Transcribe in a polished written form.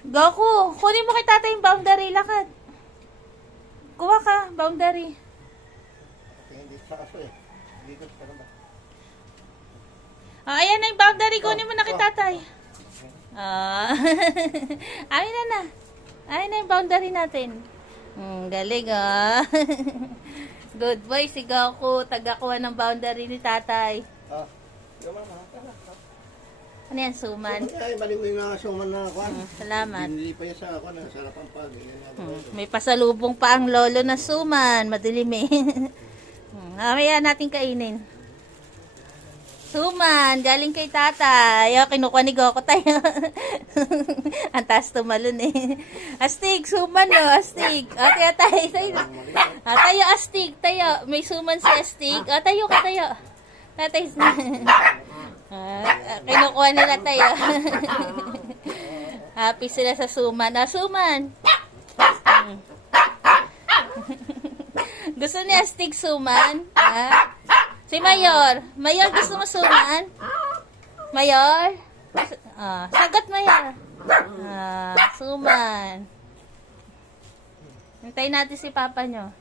Goku, kunin mo kay tatay yung boundary. Lakad. Kuha ka, boundary. Hindi sa kaso eh. Dito sa ba? Ayan na yung boundary. Kunin mo na kay tatay. Amin na. Ayan na yung boundary natin. Galing Good boy si Goku. Tagakuha ng boundary ni tatay. Yung mama, tara. Ano yan, suman? Ay, maliwin na suman na ako. Salamat. Hindi pa yan sa ako na sarap ang pag. May pasalubong pa ang lolo na suman. Madilim eh. Mamaya natin kainin. Suman, galing kay tatay. Kinukuha ni Goku tayo. Ang taas tumalon eh. Astig, suman no, astig. Kaya tayo. Tayo, astig, tayo. May suman si astig. Tayo ka, tayo. Tatay. Kinukuha nila tayo. Happy sila sa suman. Suman. Gusto ni astig suman? Si Mayor. Mayor, gusto mo suman? Mayor? Sagot, Mayor. Suman. Hintayin natin si Papa nyo.